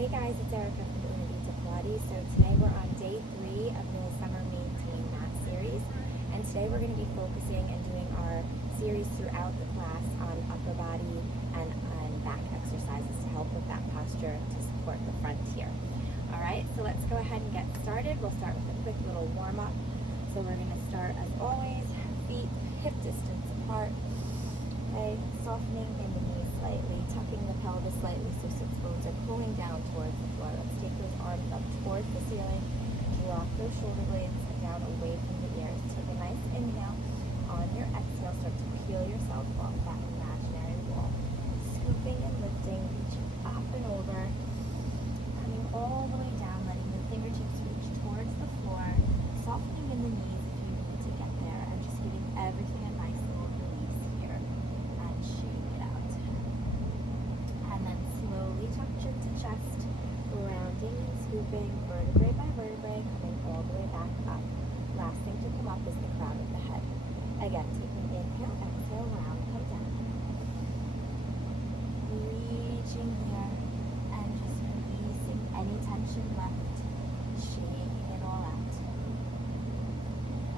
Hey guys, it's Erica from Innovative Pilates. So today we're on day 3 of the Summer Maintain Mat series, and today we're going to be focusing and doing our series throughout the class on upper body and back exercises to help with that posture to support the front here. Alright, so let's go ahead and get started. We'll start with a quick little warm-up. So we're going to start, as always, feet hip distance apart. Okay, softening in the knees slightly, tucking the pelvis slightly so sits bones are pulling down towards the floor. Let's take those arms up towards the ceiling, drop those shoulder blades down away from the ears. Take a nice inhale. On your exhale, start to peel yourself off that imaginary wall. Scooping and lifting, reaching up and over, coming all the way down, letting the fingertips reach towards the floor, softening in the knees if you need to get there, and just giving everything a nice little release here. And shake it out. And then slowly tuck chin to chest, rounding and scooping, vertebrae by vertebrae, coming all the way back up. Last thing to come up is the crown of the head. Again, taking inhale, exhale, round, come down. Reaching here and just releasing any tension left, shaking it all out.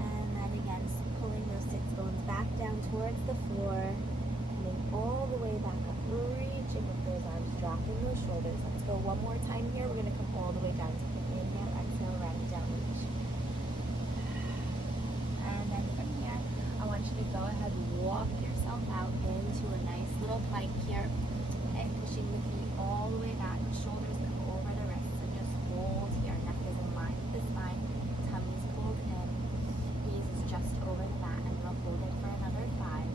And then again, pulling those sits bones back down towards the floor, coming all the way back up, reaching with those arms, dropping those shoulders. Let's go one more time here. We're going to come all the way down to the inhale, exhale, round down, reach. And then from here, I want you to go ahead and walk yourself out into a nice little plank here. Okay, pushing the feet all the way back, shoulders come over the wrists, and just hold here. Neck is in line with the spine, tummy's pulled in, knees is just over the mat, and we'll hold it for another 5.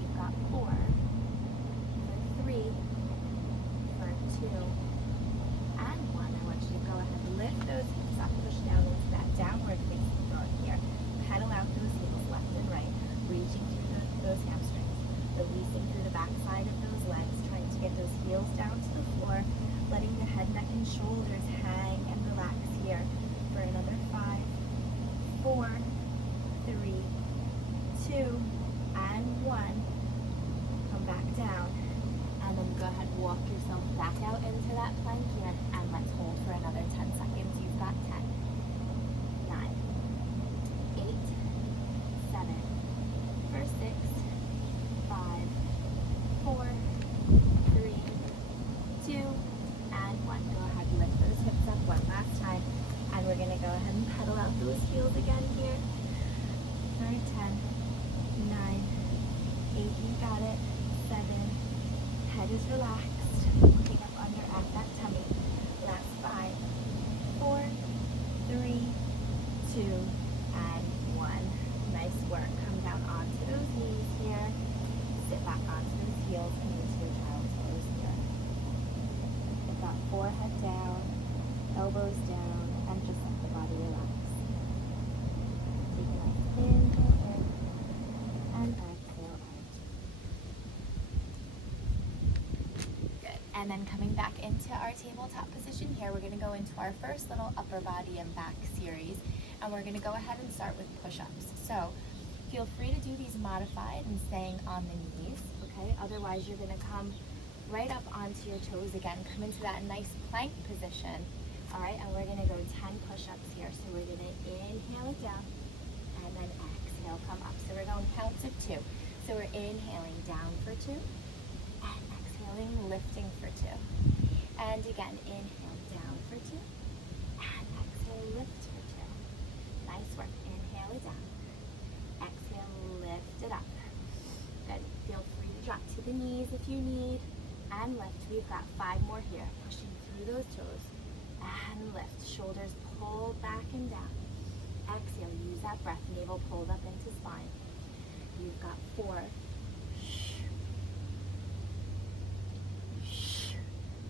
You've got 4, for 3, for 2, and 1. I want you to go ahead and lift those hips up, push down into that downward facing dog here. Pedal out those heels left and right, reaching through those hamstrings, releasing through the back side of those legs, trying to get those heels down to the floor, letting the head, neck, and shoulders hang and relax here for another 5, 4, 3, 2, and 1. Come back down, and then go ahead and walk yourself back out into that plank here, and let's hold for another 10 seconds. You've got 10, 9, 8, 7, for 6, 5, 4, 3, 2, and 1. Go ahead and lift those hips up one last time, and we're going to go ahead and pedal out those heels again here for 10, 9, 8, you got it, 7, head is relaxed, looking up under at that tummy, last 5, 4, 3, 2, and 1. Nice work. Come down onto those knees here, sit back onto those heels, and into your child's pose here. We've got forehead down, elbows down, and just let the body relax. Take a nice inhale in, and exhale out. Good. And then coming back into our tabletop position here, we're going to go into our first little upper body and back series, and we're going to go ahead and start with push-ups. So feel free to do these modified and staying on the knees, okay? Otherwise, you're going to come right up onto your toes again, come into that nice plank position, all right? And we're going to go 10 push-ups here. So we're going to inhale it down, and then exhale, come up. So we're going counts of 2. So we're inhaling down for 2, and exhaling, lifting for 2. And again, inhale down for 2, and exhale, lift for 2. Nice work. Inhale it down. Exhale, lift it up. Good. Feel free to drop to the knees if you need, and lift. We've got 5 more here. Pushing through those toes, and lift. Shoulders pulled back and down. Exhale, use that breath. Navel pulled up into spine. You've got 4.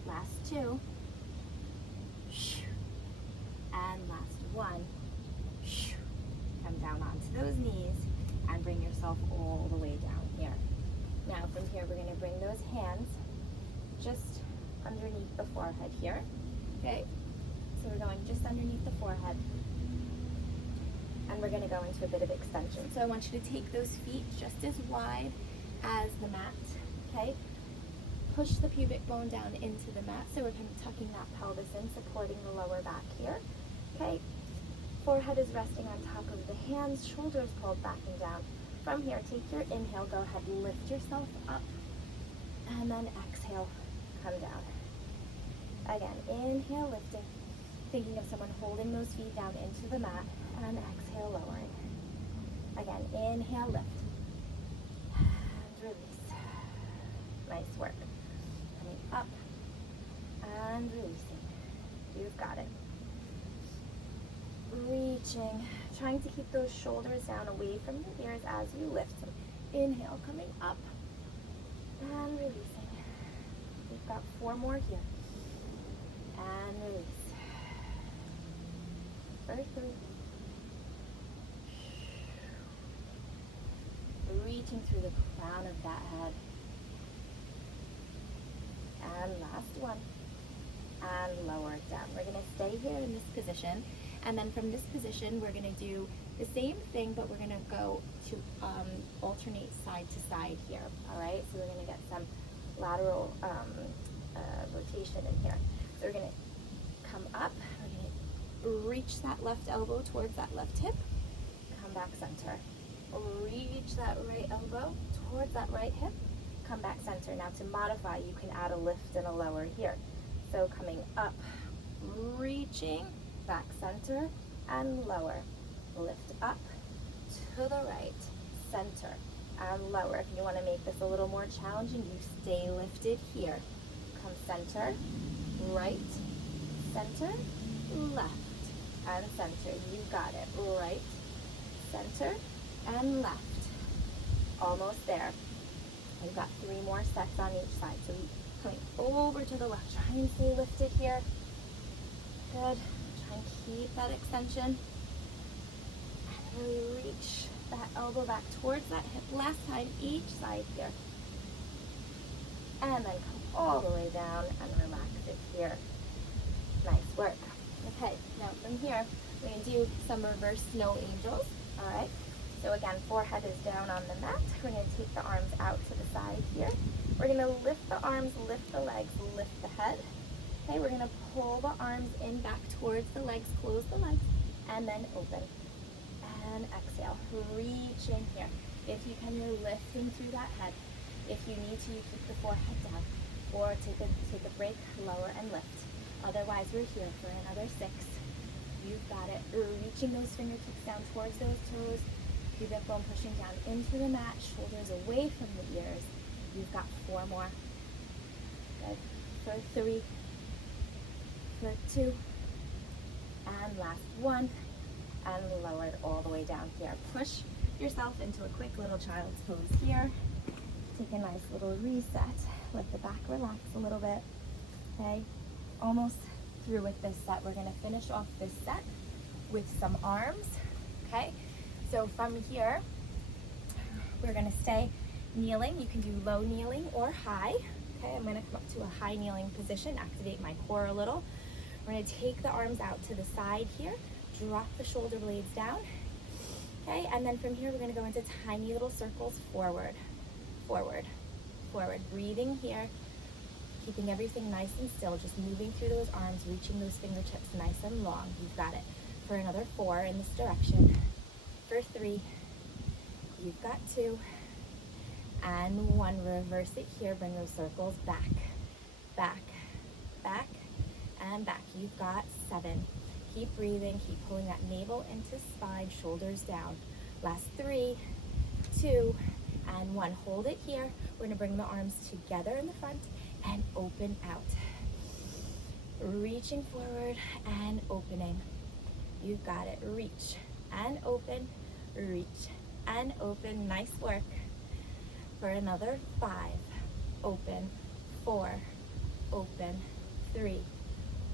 Last 2. And last 1. Come down onto those knees and bring yourself all the way down here. Now from here, we're going to bring those hands just underneath the forehead here. Okay, so we're going just underneath the forehead, and we're going to go into a bit of extension. So I want you to take those feet just as wide as the mat, okay? push the pubic bone down into the mat. So we're kind of tucking that pelvis in, supporting the lower back here. Okay, forehead is resting on top of the hands, shoulders pulled back and down. From here, take your inhale, go ahead, lift yourself up, and then exhale, come down. Again, inhale, lifting, thinking of someone holding those feet down into the mat, and exhale, lowering. Again, inhale, lift, and release. Nice work. Coming up, and releasing. You've got it. Reaching, trying to keep those shoulders down away from your ears as you lift. So inhale, coming up, and releasing. We've got 4 more here. And release. For 3. Reaching through the crown of that head. And last one. And lower it down. We're going to stay here in this position. And then from this position, we're going to do the same thing, but we're going to go to alternate side to side here. All right? So we're going to get some lateral rotation in here. So we're going to come up. We're going to reach that left elbow towards that left hip. Come back center. Reach that right elbow towards that right hip. Come back center. Now to modify, you can add a lift and a lower here. So coming up, reaching, back center, and lower. Lift up to the right, center, and lower. If you want to make this a little more challenging, you stay lifted here. Come center, right, center, left, and center. You got it. Right, center, and left. Almost there. We've got 3 more sets on each side. So coming over to the left. Try and stay lifted here. Good. Try and keep that extension. And really reach that elbow back towards that hip. Last time, each side here. And then come all the way down and relax it here. Nice work. Okay, now from here, we're going to do some reverse snow angels. All right. So again, forehead is down on the mat. We're going to take the arms out to the side here. We're going to lift the arms, lift the legs, lift the head. Okay, we're going to pull the arms in back towards the legs, close the legs, and then open. And exhale. Reach in here. If you can, you're lifting through that head. If you need to, you keep the forehead down. Or take a break, lower and lift. Otherwise, we're here for another 6. You've got it. Reaching those fingertips down towards those toes. Pubic bone pushing down into the mat, shoulders away from the ears. You've got 4 more. Good. For 3, for 2, and last 1, and lower it all the way down here. Push yourself into a quick little child's pose here. Take a nice little reset. Let the back relax a little bit. Okay, almost through with this set. We're gonna finish off this set with some arms, okay? So from here, we're gonna stay kneeling. You can do low kneeling or high. Okay, I'm gonna come up to a high kneeling position, activate my core a little. We're gonna take the arms out to the side here, drop the shoulder blades down. Okay, and then from here, we're gonna go into tiny little circles forward, forward, forward. Breathing here, keeping everything nice and still, just moving through those arms, reaching those fingertips nice and long. You've got it. For another 4 in this direction. For 3, you've got 2, and 1. Reverse it here, bring those circles back, back, back, and back. You've got 7. Keep breathing, keep pulling that navel into spine, shoulders down. Last 3, 2, and 1. Hold it here. We're gonna bring the arms together in the front and open out. Reaching forward and opening. You've got it. Reach and open, reach and open. Nice work. For another 5, open, 4, open, 3,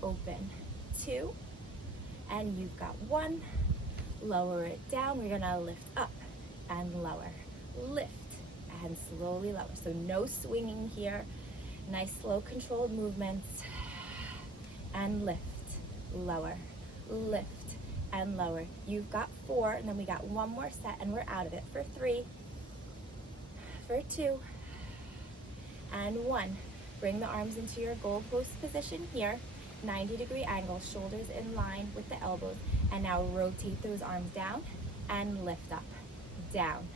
open, 2, and you've got 1. Lower it down. We're gonna lift up and lower, lift and slowly lower. So no swinging here. Nice slow controlled movements. And lift, lower, lift, and lower. You've got 4, and then we got 1 more set, and we're out of it. For 3, for 2, and 1. Bring the arms into your goalpost position here, 90-degree angle, shoulders in line with the elbows, and now rotate those arms down and lift up, down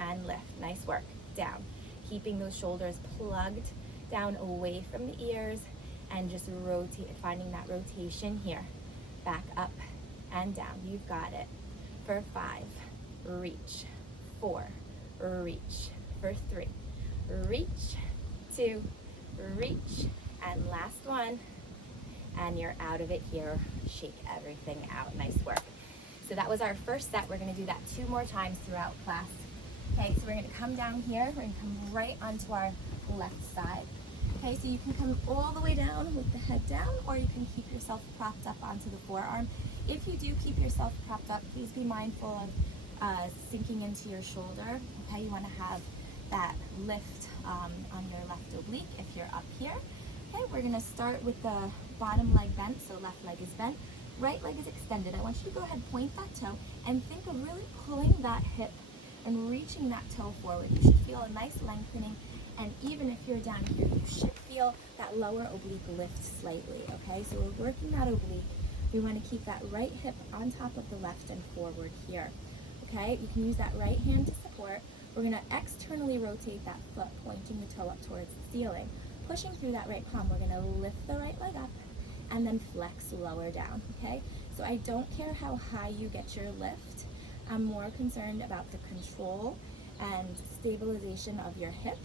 and lift. Nice work, down. Keeping those shoulders plugged down away from the ears and just rotate, finding that rotation here. Back up and down, you've got it. For 5, reach, 4, reach, for 3, reach, 2, reach, and last one, and you're out of it here. Shake everything out. Nice work. So that was our first set. We're going to do that 2 more times throughout class. Okay, so we're going to come down here. We're going to come right onto our left side. Okay, so you can come all the way down with the head down, or you can keep yourself propped up onto the forearm. If you do keep yourself propped up, please be mindful of sinking into your shoulder. Okay, you want to have that lift on your left oblique if you're up here. Okay, we're going to start with the bottom leg bent, so left leg is bent, right leg is extended. I want you to go ahead, point that toe, and think of really pulling that hip and reaching that toe forward. You should feel a nice lengthening, and even if you're down here, you should feel that lower oblique lift slightly, okay? So we're working that oblique. We want to keep that right hip on top of the left and forward here, okay? You can use that right hand to support. We're going to externally rotate that foot, pointing the toe up towards the ceiling. Pushing through that right palm, we're going to lift the right leg up and then flex lower down, okay? So I don't care how high you get your lift. I'm more concerned about the control and stabilization of your hip,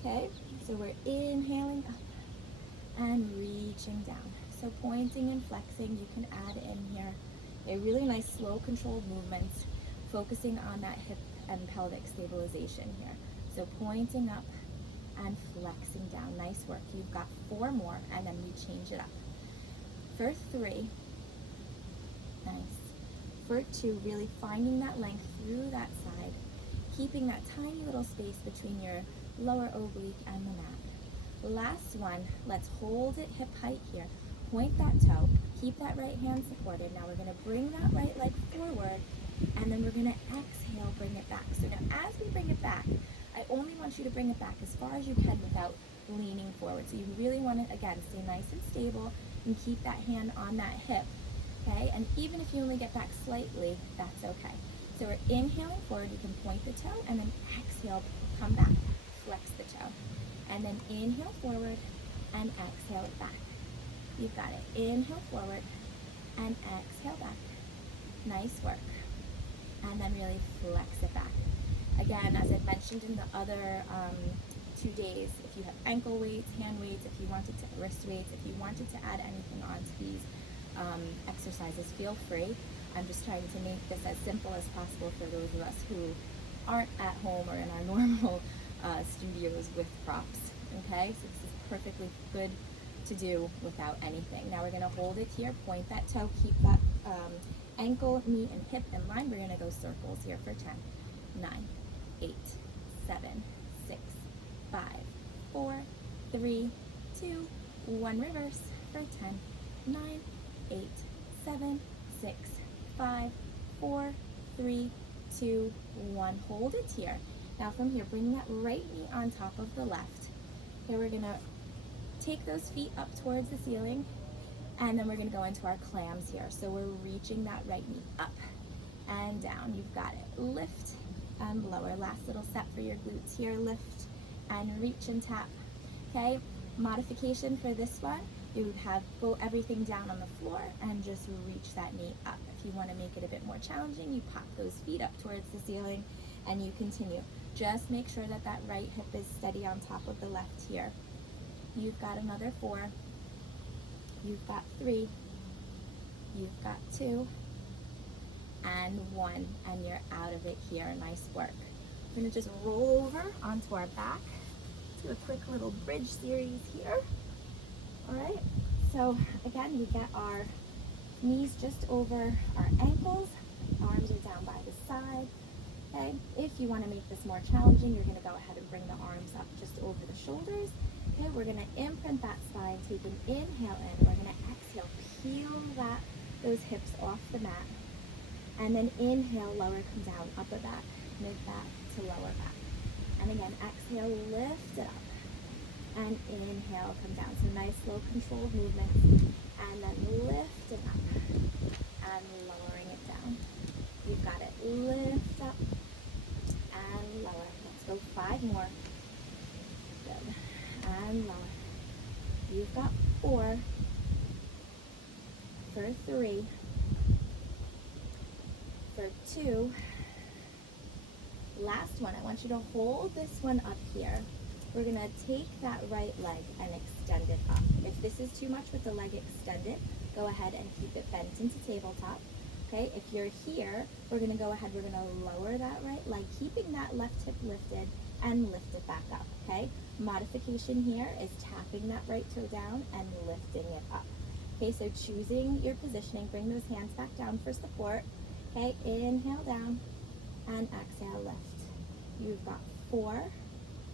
okay? So we're inhaling up and reaching down. So pointing and flexing, you can add in here a really nice slow controlled movements, focusing on that hip and pelvic stabilization here. So pointing up and flexing down. Nice work. You've got 4 more, and then we change it up. For 3, nice. For 2, really finding that length through that side, keeping that tiny little space between your lower oblique and the mat. Last one, let's hold it hip height here. Point that toe, keep that right hand supported. Now we're going to bring that right leg forward, and then we're going to exhale, bring it back. So now as we bring it back, I only want you to bring it back as far as you can without leaning forward. So you really want to, again, stay nice and stable and keep that hand on that hip, okay? And even if you only get back slightly, that's okay. So we're inhaling forward, you can point the toe, and then exhale, come back, flex the toe. And then inhale forward and exhale it back. You've got it. Inhale forward and exhale back. Nice work. And then really flex it back. Again, as I mentioned in the other 2 days, if you have ankle weights, hand weights, if you wanted to, wrist weights, if you wanted to add anything onto these exercises, feel free. I'm just trying to make this as simple as possible for those of us who aren't at home or in our normal studios with props, okay? So this is perfectly good to do without anything. Now we're going to hold it here, point that toe, keep that ankle, knee, and hip in line. We're going to go circles here for 10, 9, 8, 7, 6, 5, 4, 3, 2, 1. Reverse for 10, 9, 8, 7, 6, 5, 4, 3, 2, 1. Hold it here. Now from here, bring that right knee on top of the left. Here we're going to take those feet up towards the ceiling, and then we're going to go into our clams here. So we're reaching that right knee up and down. You've got it. Lift and lower. Last little set for your glutes here. Lift and reach and tap. Okay, modification for this one, you would have go everything down on the floor and just reach that knee up. If you want to make it a bit more challenging, you pop those feet up towards the ceiling and you continue. Just make sure that that right hip is steady on top of the left here. You've got another 4, you've got 3, you've got 2, and 1, and you're out of it here. Nice work. We're going to just roll over onto our back. Do a quick little bridge series here. All right, so again, we get our knees just over our ankles, arms are down by the side. Okay, if you want to make this more challenging, you're going to go ahead and bring the arms up just over the shoulders. Okay, we're going to imprint that spine, take an inhale in, we're going to exhale, peel those hips off the mat, and then inhale, lower, come down, upper back, mid back to lower back. And again, exhale, lift it up, and inhale, come down. So nice, slow, controlled movement. And then lifting up and lowering it down. You've got it. Lift up and lower. Let's go 5 more. Good. And lower. You've got 4. For 3. For 2. Last one. I want you to hold this one up here. We're going to take that right leg and extend it up. If this is too much with the leg extended, go ahead and keep it bent into tabletop. Okay, if you're here, we're going to go ahead, we're going to lower that right leg, keeping that left hip lifted, and lift it back up, okay? Modification here is tapping that right toe down and lifting it up. Okay, so choosing your positioning, bring those hands back down for support. Okay, inhale down and exhale lift. You've got 4,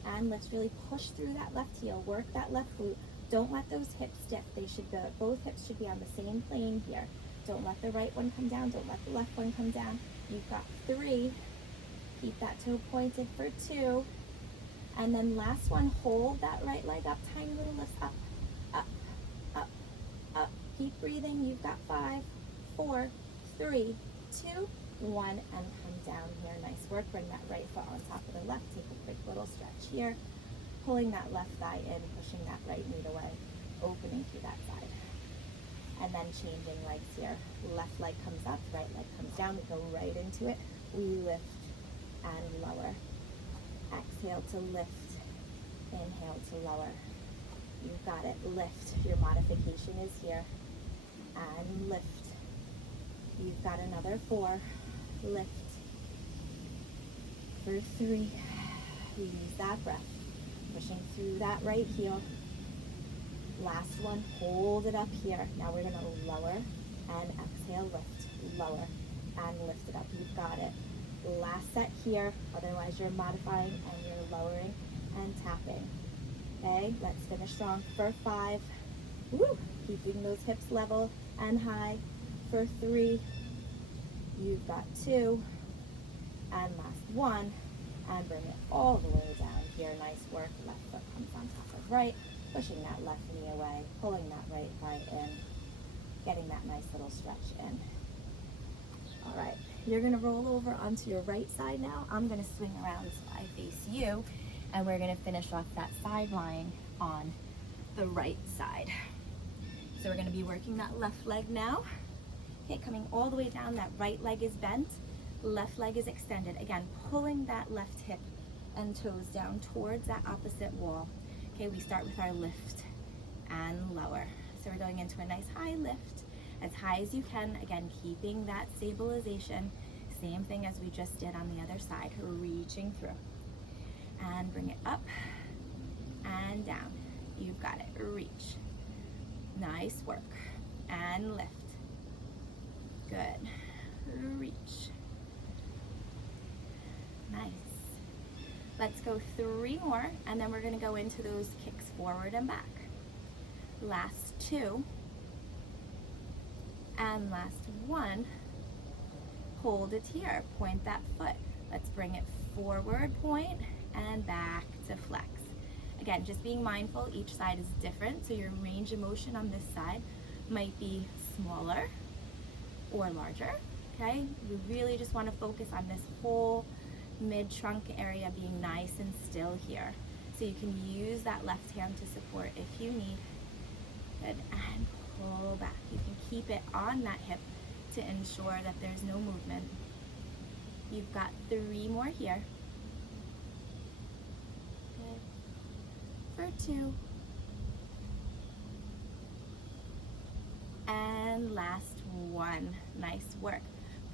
and let's really push through that left heel, work that left glute. Don't let those hips stiff. They should be, both hips should be on the same plane here. Don't let the right one come down. Don't let the left one come down. You've got 3. Keep that toe pointed for 2. And then last one, hold that right leg up. Tiny little lifts up, up, up, up. Keep breathing. You've got 5, 4, 3, 2, 1. And come down here. Nice work. Bring that right foot on top of the left. Take a quick little stretch here. Pulling that left thigh in, pushing that right knee away. Opening through that side. And then changing legs here. Left leg comes up, right leg comes down. We go right into it. We lift and lower. Exhale to lift. Inhale to lower. You've got it. Lift. Your modification is here. And lift. You've got another 4. Lift. For 3. Use that breath. Pushing through that right heel. Last one, hold it up here. Now we're going to lower and exhale, lift, lower, and lift it up. You've got it. Last set here, otherwise you're modifying and you're lowering and tapping. Okay, let's finish strong for 5. Woo! Keeping those hips level and high. For 3, you've got 2, and last one, and bring it all the way down here. Nice work. Left foot comes on top of right. Pushing that left knee away, pulling that right thigh in, getting that nice little stretch in. All right, you're gonna roll over onto your right side now. I'm gonna swing around so I face you, and we're gonna finish off that side lying on the right side. So we're gonna be working that left leg now. Okay, coming all the way down, that right leg is bent, left leg is extended. Again, pulling that left hip and toes down towards that opposite wall. Okay, we start with our lift and lower. So we're going into a nice high lift, as high as you can. Again, keeping that stabilization. Same thing as we just did on the other side, reaching through. And bring it up and down. You've got it, reach. Nice work. And lift. Good. Reach. Nice. Let's go 3 more, and then we're going to go into those kicks forward and back. Last 2, and last 1. Hold it here, point that foot. Let's bring it forward, point, and back to flex. Again, just being mindful, each side is different, so your range of motion on this side might be smaller or larger, okay? You really just want to focus on this whole mid-trunk area being nice and still here. So you can use that left hand to support if you need. Good, and pull back. You can keep it on that hip to ensure that there's no movement. You've got 3 more here. Good. For 2. And last 1. Nice work.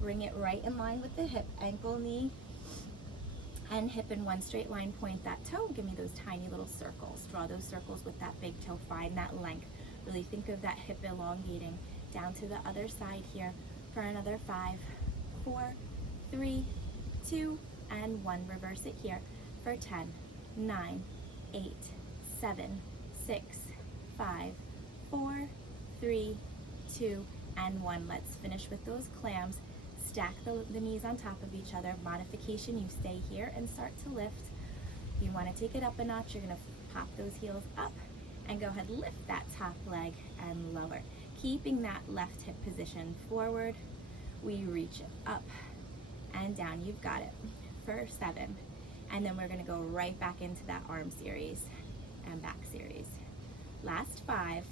Bring it right in line with the hip, ankle, knee, and hip in one straight line. Point that toe. Give me those tiny little circles. Draw those circles with that big toe. Find that length. Really think of that hip elongating. Down to the other side here for another 5, 4, 3, 2, and 1. Reverse it here for 10, 9, 8, 7, 6, 5, 4, 3, 2, and 1. Let's finish with those clams. Stack the knees on top of each other. Modification, you stay here and start to lift. If you want to take it up a notch, you're going to Pop those heels up and go ahead, lift that top leg and lower. Keeping that left hip position forward, we reach it up and down. You've got it for 7. And then we're gonna go right back into that arm series and back series. Last 5.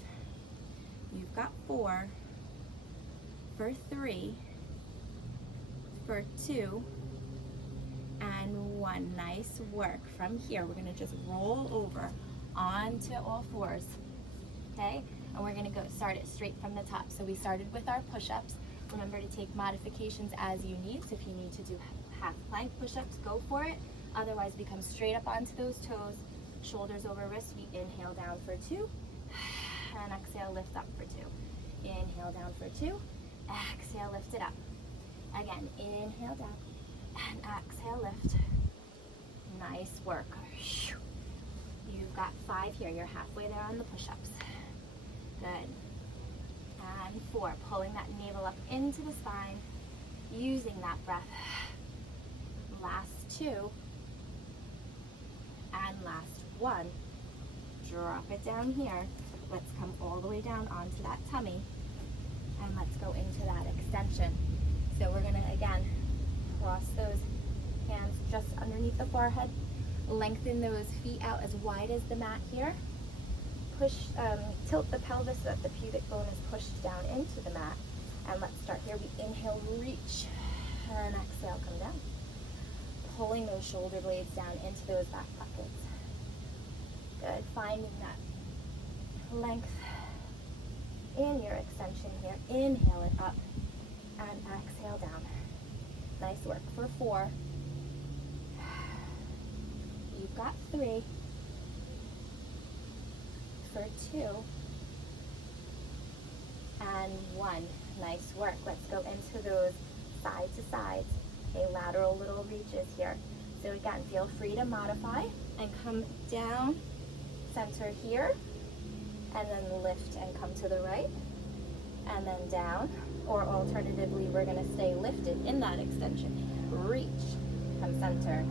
You've got 4, for 3, for 2, and 1. Nice work. From here, we're gonna just roll over onto all 4s, okay? And we're gonna go start it straight from the top. So we started with our push-ups. Remember to take modifications as you need. So if you need to do half plank push-ups, go for it. Otherwise, we come straight up onto those toes, shoulders over wrists. We inhale down for 2, and exhale, lift up for 2. Inhale down for 2, exhale, lift it up. Again, inhale down, and exhale, lift. Nice work. You've got 5 here. You're halfway there on the push-ups. Good. And 4, pulling that navel up into the spine, using that breath. Last 2, and last 1. Drop it down here. Let's come all the way down onto that tummy, and let's go into that extension. So we're gonna, again, cross those hands just underneath the forehead, lengthen those feet out as wide as the mat here. Push, tilt the pelvis so that the pubic bone is pushed down into the mat. And let's start here. We inhale, reach, and exhale, come down. Pulling those shoulder blades down into those back pockets. Good, finding that length in your extension here. Inhale it up and exhale down. Nice work for 4. You've got 3. For 2. And 1. Nice work. Let's go into those side to sides. Okay, lateral little reaches here. So again, feel free to modify and come down, center here, and then lift and come to the right, and then down. Or alternatively, we're gonna stay lifted in that extension. Reach, come center,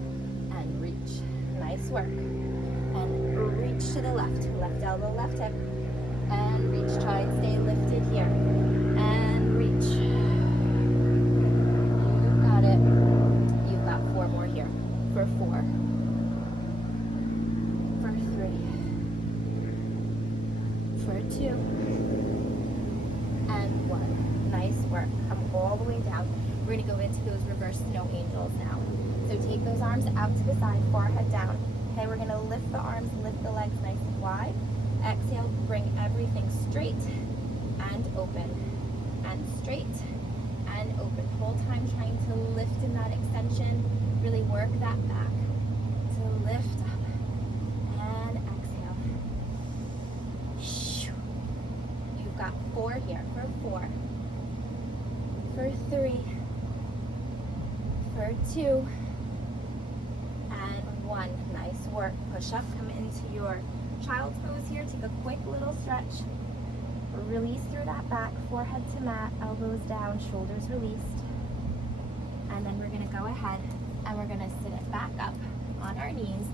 and reach. Nice work. And reach to the left. Left elbow, left hip, and reach. Try and stay lifted here. And reach. You got it. You've got 4 more here. For 4. For 3. For 2. And 1. Nice work. Come all the way down. We're going to go into those reverse snow angels now. So take those arms out to the side, forehead down. Okay, we're going to lift the arms, lift the legs nice and wide. Exhale, bring everything straight and open. And straight and open. Whole time trying to lift in that extension. Really work that back to lift up. And exhale. You've got 4 here. For 4. For 3. For 2. And 1. Nice work. Push up, come into your child's pose here. Take a quick little stretch. Release through that back, forehead to mat, elbows down, shoulders released. And then we're gonna go ahead and we're gonna sit it back up on our knees.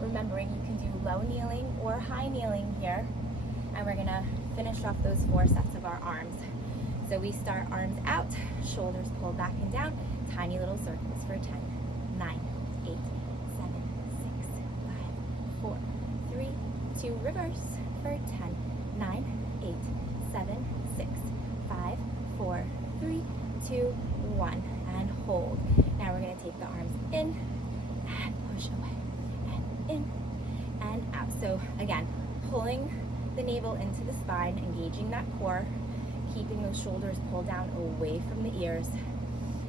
Remembering you can do low kneeling or high kneeling here. And we're gonna finish off those 4 sets of our arms. So we start arms out, shoulders pulled back and down, tiny little circles for 10, 9, 8, 7, 6, 5, 4, 3, 2, reverse for 10, 9, 8, 7, 6, 5, 4, 3, 2, 1, and hold. Now we're going to take the arms in and push away, and in and out. So again, pulling the navel into the spine, engaging that core, keeping those shoulders pulled down away from the ears.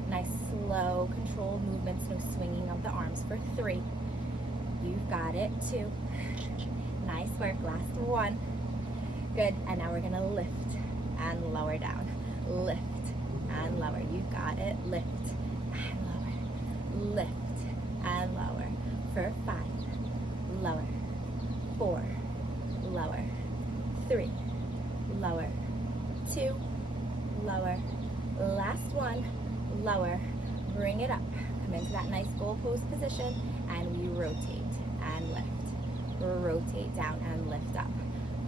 Nice, slow, controlled movements, no swinging of the arms for 3. You've got it. 2. Nice work. Last 1. Good. And now we're going to lift and lower down. Lift and lower. You got it. Lift and lower. Lift and lower. For 5. Lower. 4. Lower. 3. Lower. 2. Lower. Last 1. Lower. Bring it up. Come into that nice goal pose position, and we rotate and lift. rotate down and lift up.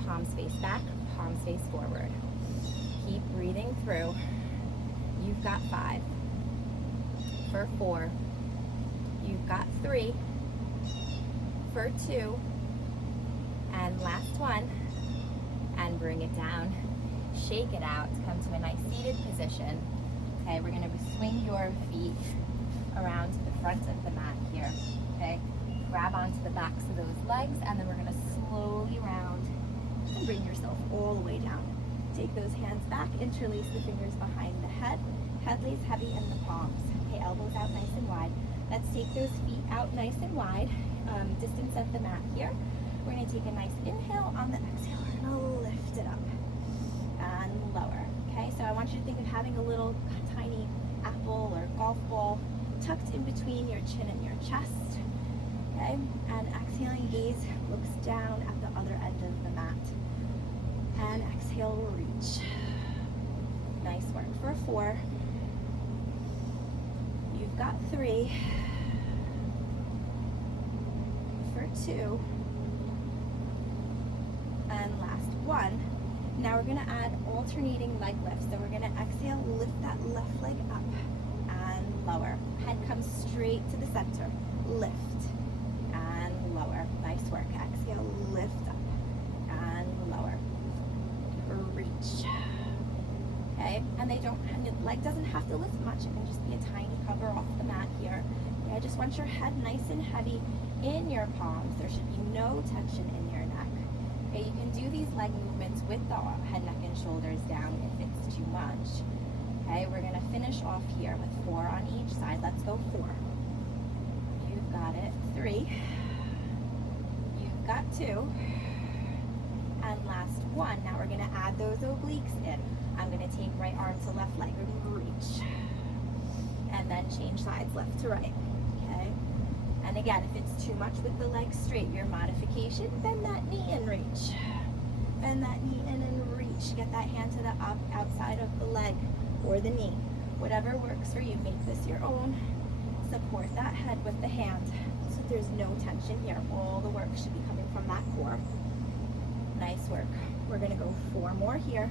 Palms face back, palms face forward. Keep breathing through. You've got 5. For 4. You've got 3. For 2. And last one. And bring it down. Shake it out. Come to a nice seated position. Okay, we're going to swing your feet around to the front of the mat here. Okay, grab onto the backs of those legs, and then we're going to slowly round and bring yourself all the way down. Take those hands back, interlace the fingers behind the head. Head lays heavy in the palms. Okay, elbows out nice and wide. Let's take those feet out nice and wide, distance of the mat here. We're going to take a nice inhale. On the exhale, we're going to lift it up and lower. Okay, so I want you to think of having a little tiny apple or golf ball tucked in between your chin and your chest. Okay, and exhaling, gaze looks down at the other end of the mat. And exhale, reach. Nice work. For 4. You've got 3. For 2. And last 1. Now we're going to add alternating leg lifts. So we're going to exhale, lift that left leg up and lower. Head comes straight to the center. Lift and lower. Nice work. Exhale, lift up and lower. Reach. Okay, and the leg doesn't have to lift much. It can just be a tiny cover off the mat here. Okay, I just want your head nice and heavy in your palms. There should be no tension in your neck. Okay, you can do these leg movements with the head, neck, and shoulders down if it's too much. Okay, we're gonna finish off here with 4 on each side. Let's go 4. You've got it. 3. You've got 2. And last 1. Now we're going to add those obliques in. I'm going to take right arm to left leg and reach. And then change sides left to right. Okay? And again, if it's too much with the legs straight, your modification, bend that knee and reach. Bend that knee in and reach. Get that hand to the outside of the leg or the knee. Whatever works for you, make this your own. Support that head with the hand so there's no tension here. All the work should be coming from that core. Nice work. We're going to go 4 more here.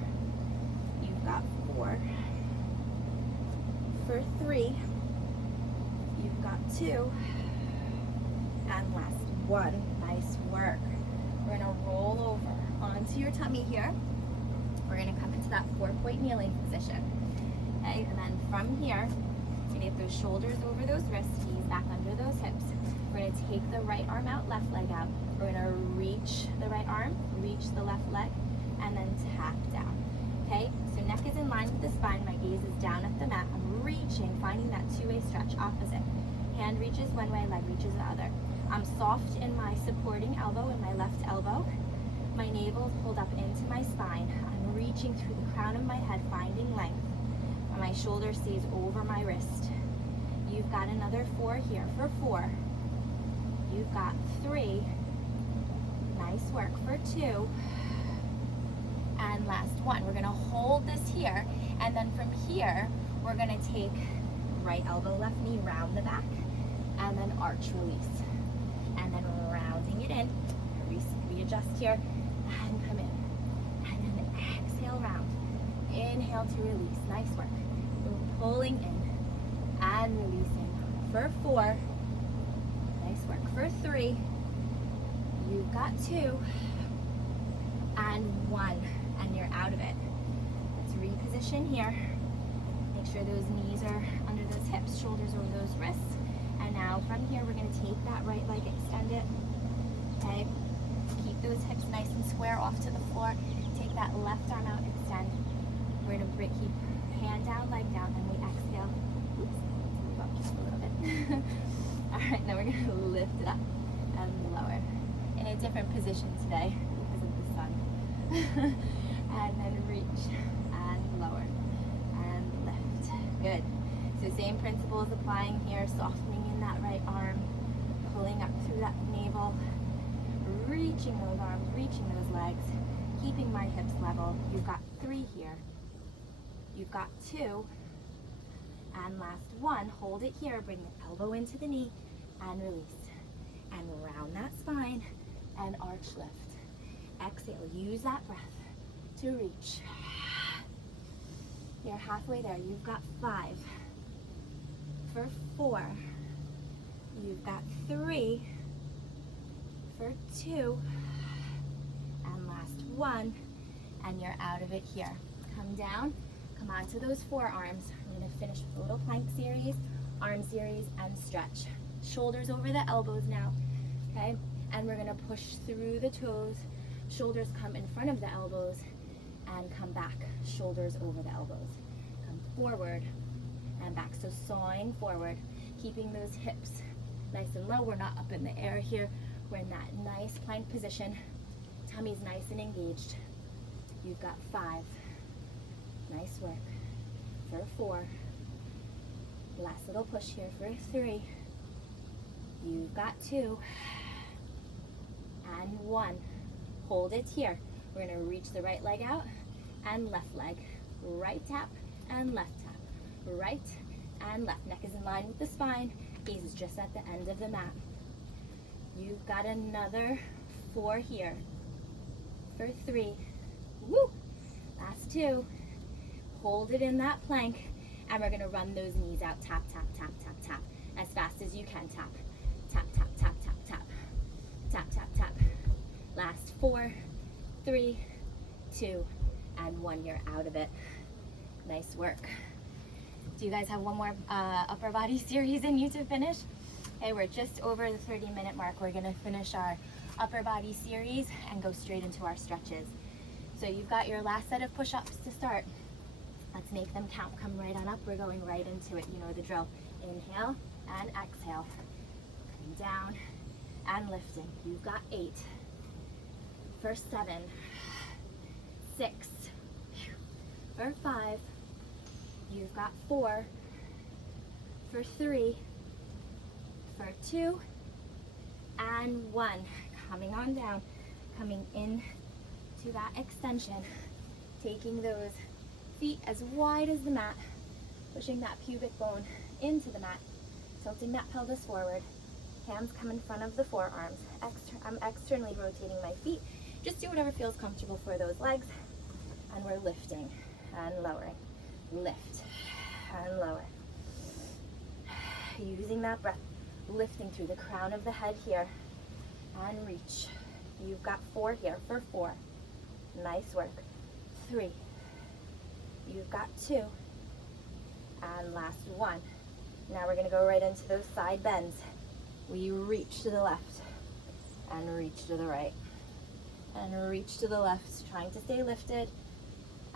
You've got 4. For 3. You've got 2. And last 1. Nice work. We're going to roll over onto your tummy here. We're going to come into that 4-point kneeling position. Okay, and then from here, we're going to get those shoulders over those wrists, knees back under those hips. We're going to take the right arm out, left leg out. We're going to reach the right arm, reach the left leg, and then tap down. Okay, so neck is in line with the spine. My gaze is down at the mat. I'm reaching, finding that 2-way stretch, opposite. Hand reaches one way, leg reaches the other. I'm soft in my supporting elbow, in my left elbow. My navel is pulled up into my spine. I'm reaching through the crown of my head, finding length. And my shoulder stays over my wrist. You've got another 4 here. For 4. You've got 3. Nice work. For 2. And last 1. We're going to hold this here, and then from here we're going to take right elbow, left knee, round the back, and then arch release, and then rounding it in, readjust here and come in, and then exhale, round, inhale to release. Nice work. We're pulling in and releasing. For 4. Nice work. For 3. You've got 2 and 1, and you're out of it. Let's reposition here. Make sure those knees are under those hips, shoulders over those wrists. And now from here, we're going to take that right leg, extend it. Okay. Keep those hips nice and square off to the floor. Take that left arm out, extend. We're going to keep hand down, leg down, and we exhale. Oops, move up just a little bit. All right, now we're going to lift it up and lower. In a different position today because of the sun. And then reach and lower and lift. Good. So same principles applying here, softening in that right arm, pulling up through that navel, reaching those arms, reaching those legs, keeping my hips level. You've got 3 here. You've got 2. And last 1, hold it here, bring the elbow into the knee and release. And round that spine, and arch lift. Exhale, use that breath to reach. You're halfway there. You've got 5. For 4. You've got 3. For 2. And last 1. And you're out of it here. Come down, come onto those forearms. We're gonna finish with a little plank series, arm series, and stretch. Shoulders over the elbows now, okay? And we're gonna push through the toes. Shoulders come in front of the elbows and come back. Shoulders over the elbows. Come forward and back. So sawing forward, keeping those hips nice and low. We're not up in the air here. We're in that nice plank position. Tummy's nice and engaged. You've got 5. Nice work. For 4. Last little push here for 3. You've got 2. And 1. Hold it here. We're going to reach the right leg out and left leg. Right tap and left tap. Right and left. Neck is in line with the spine. Gaze is just at the end of the mat. You've got another 4 here. For 3. Woo! Last 2. Hold it in that plank, and we're gonna run those knees out. Tap, tap, tap, tap, tap. As fast as you can. Tap, tap, tap, tap, tap, tap. Tap, tap, tap. Last 4, 3, 2, and 1. You're out of it. Nice work. Do you guys have one more upper body series in you to finish? Okay, we're just over the 30-minute mark. We're gonna finish our upper body series and go straight into our stretches. So you've got your last set of push-ups to start. Let's make them count. Come right on up. We're going right into it. You know the drill. Inhale and exhale. Coming down and lifting. You've got 8. For 7. 6. For 5. You've got 4. For 3. For 2. And 1. Coming on down. Coming in to that extension, taking those feet as wide as the mat, pushing that pubic bone into the mat, tilting that pelvis forward, hands come in front of the forearms. I'm externally rotating my feet. Just do whatever feels comfortable for those legs, and we're lifting and lowering. Lift and lower. Using that breath, lifting through the crown of the head here, and reach. You've got 4 here for 4. Nice work. 3. You've got 2. And last 1. Now we're going to go right into those side bends. We reach to the left and reach to the right and reach to the left, trying to stay lifted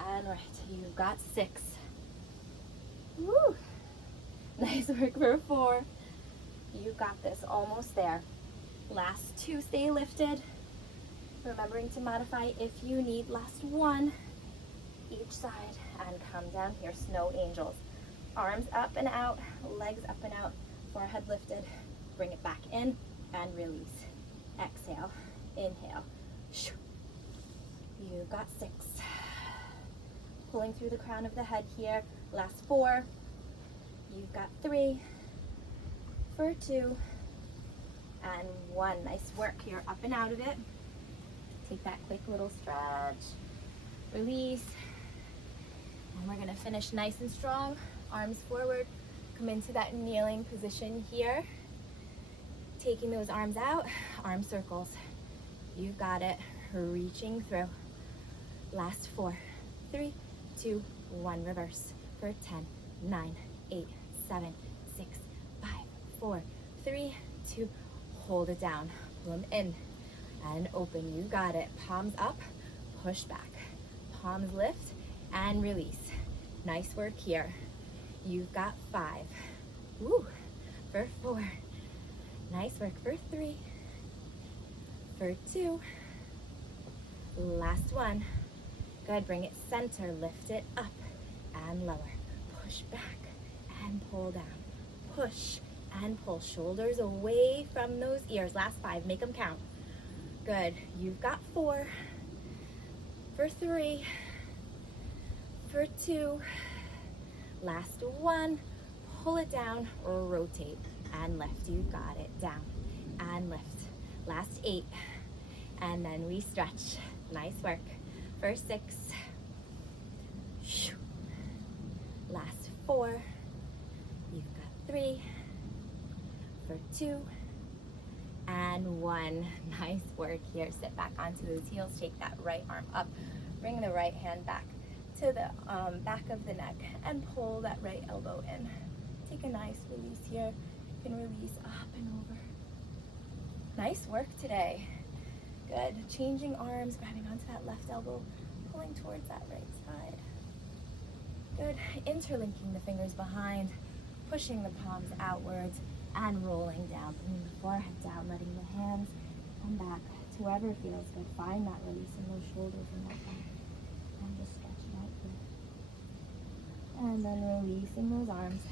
and right. You've got 6. Woo! Nice work for 4. You've got this. Almost there. Last 2. Stay lifted. Remembering to modify if you need. Last 1 each side, and come down here. Snow angels. Arms up and out, legs up and out, forehead lifted. Bring it back in and release. Exhale, inhale. You've got 6. Pulling through the crown of the head here. Last 4. You've got 3. For 2 and 1. Nice work. You're up and out of it. Take that quick little stretch, release, and we're going to finish nice and strong. Arms forward, come into that kneeling position here. Taking those arms out, arm circles. You've got it. Reaching through. Last 4, 3, 2, 1. Reverse for 10, 9, 8, 7, 6, 5, 4, 3, 2. Hold it down. Pull them in. And open. You got it. Palms up, push back. Palms lift and release. Nice work here. You've got 5. Woo! For 4. Nice work for 3. For 2. Last 1. Good. Bring it center. Lift it up and lower. Push back and pull down. Push and pull. Shoulders away from those ears. Last 5. Make them count. Good. You've got 4. For 3. For 2. Last 1. Pull it down, rotate and lift. You've got it. Down and lift. Last 8. And then we stretch. Nice work. For 6. Last 4. You've got 3. For 2. And 1. Nice work here. Sit back onto those heels. Take that right arm up. Bring the right hand back to the back of the neck and pull that right elbow in. Take a nice release here. You can release up and over. Nice work today. Good. Changing arms, grabbing onto that left elbow, pulling towards that right side. Good. Interlinking the fingers behind, pushing the palms outwards, and rolling down. Bringing the forehead down, letting the hands come back to wherever feels good. Find that release in those shoulders and that back. And just stretch it out here. And then releasing those arms.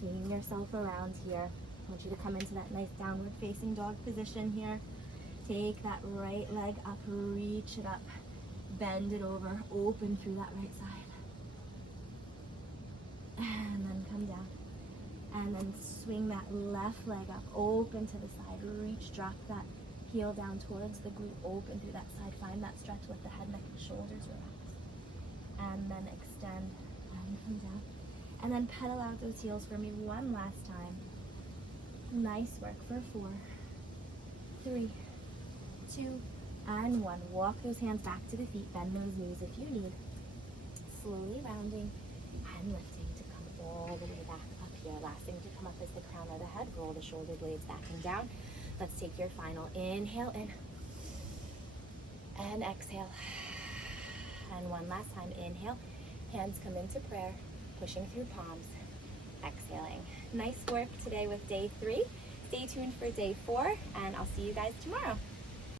Swinging yourself around here. I want you to come into that nice downward facing dog position here. Take that right leg up, reach it up, bend it over, open through that right side. And then come down. And then swing that left leg up, open to the side, reach, drop that heel down towards the glute, open through that side. Find that stretch, let the head, neck, and shoulders relax. And then extend and come down. And then pedal out those heels for me one last time. Nice work for 4, 3, 2, and 1. Walk those hands back to the feet, bend those knees if you need. Slowly rounding and lifting to come all the way back up here. Last thing to come up is the crown of the head. Roll the shoulder blades back and down. Let's take your final inhale in and exhale. And one last time, inhale. Hands come into prayer, pushing through palms, exhaling. Nice work today with day 3. Stay tuned for day 4, and I'll see you guys tomorrow.